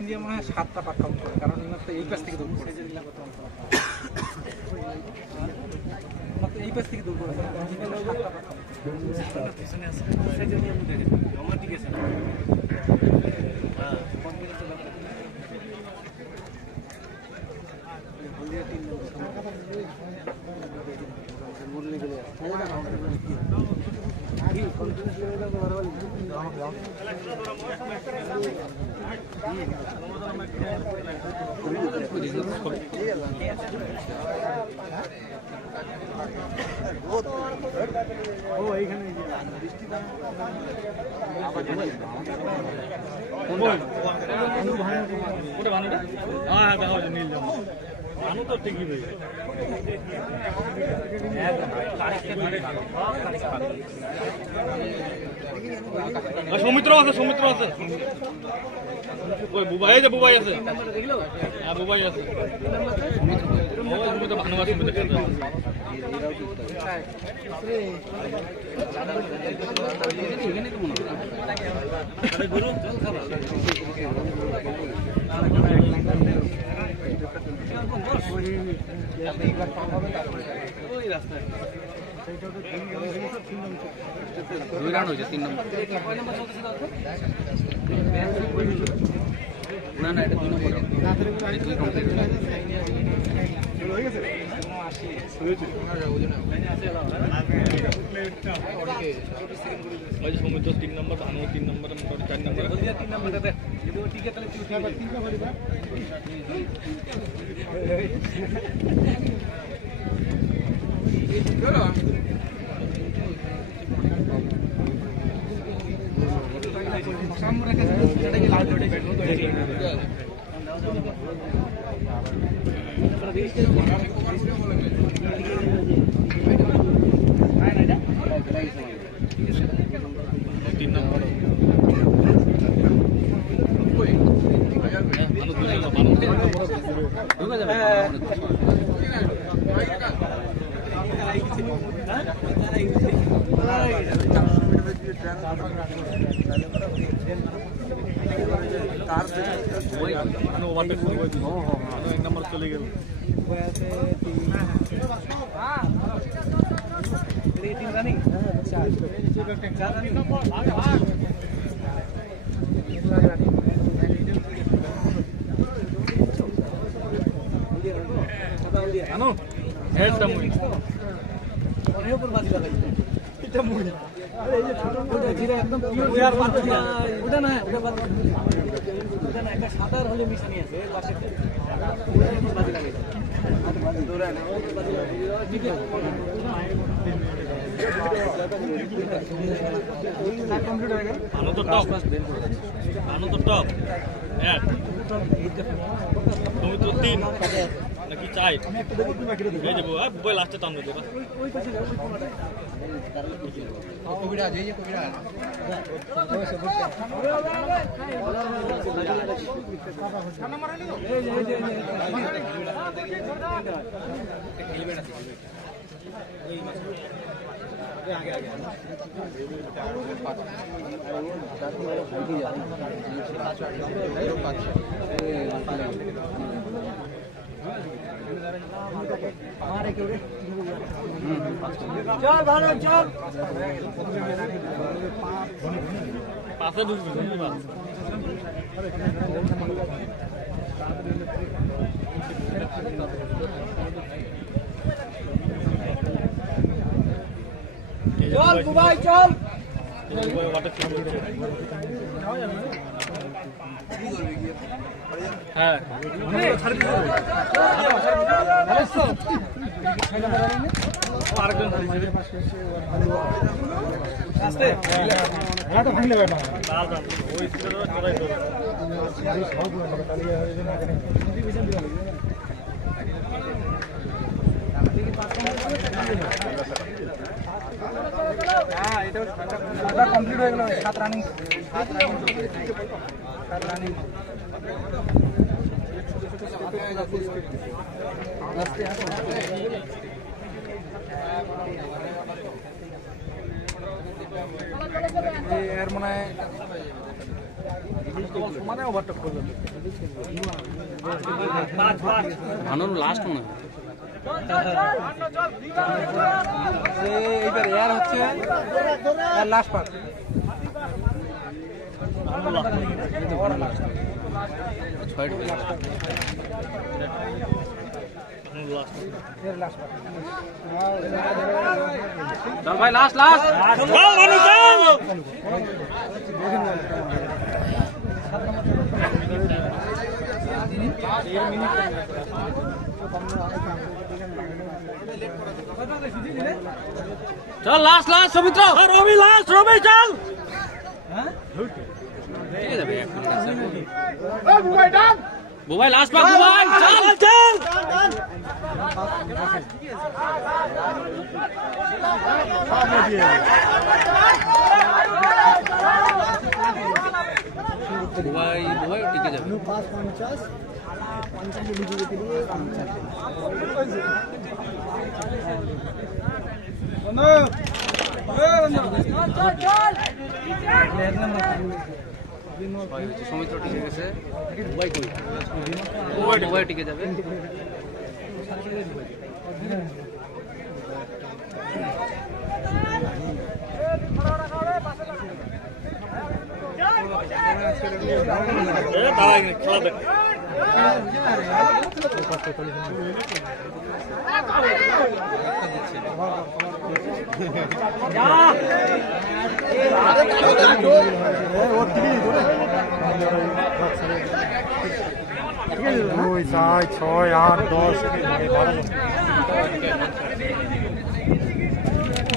India মনে হয় 7টা পাক কাউন্ট করে, কারণ মাত্র এই পাশ থেকে দৌড় করেছে, মাত্র এই পাশ থেকে দৌড় করেছে, 7টা পাক কাউন্ট পিছনে আছে সেজন্য আমি দেখে আমার দিকে আছে। হ্যাঁ বলিয়া 3 মুরলি গেলে তো ঠিকই সৌমিত্র আছে, সৌমিত্র আছে, ওই বুবাই আছে, বুবাই আছে, হ্যাঁ বুবাই আছে, ভানুবাসী গুরু ওই রাস্তায় 2 রান হয়েছে 3 নম্বর না না এটা 2 নম্বর 2 কমপ্লিট হয়ে গেছে। সৌমিত্র 3 নম্বর, ভানু 3 নম্বর, 4 নম্বর, 3 নম্বর ঠিক আছে, তাহলে 3 নম্বর চলে গেল। সাঁতার হলে মিশানি আছে নাকি চাই দেবো বই লাস্টে টান দেবো চল ভালো চল পাশে ঢুকবি চল বুবাই চল হ্যাঁ আরেকজন ভাঙলে ওই কমপ্লিট হয়ে গেল 7 রানিং এর মনে হয় সমানে ওভারটেক করবে ভানুর লাস্ট মনে হয় এইবার এয়ার হচ্ছে লাস্ট পার্ট চল ভাই লাস্ট লাস্ট চল লাস্ট লাস্ট সৌমিত্র রবি লাস্ট রবি চল ঠিক যাবে বুবাই লাস্ট পাক বুবাই চল চল বুবাই বুবাই টিকে যাবে 550 50 ভিডিও দিতে দিয়ে 50 সৌমিত্র টিকে গেছে বুবাই কই বুবাই টিকে যাবে দুই 4 6 8 10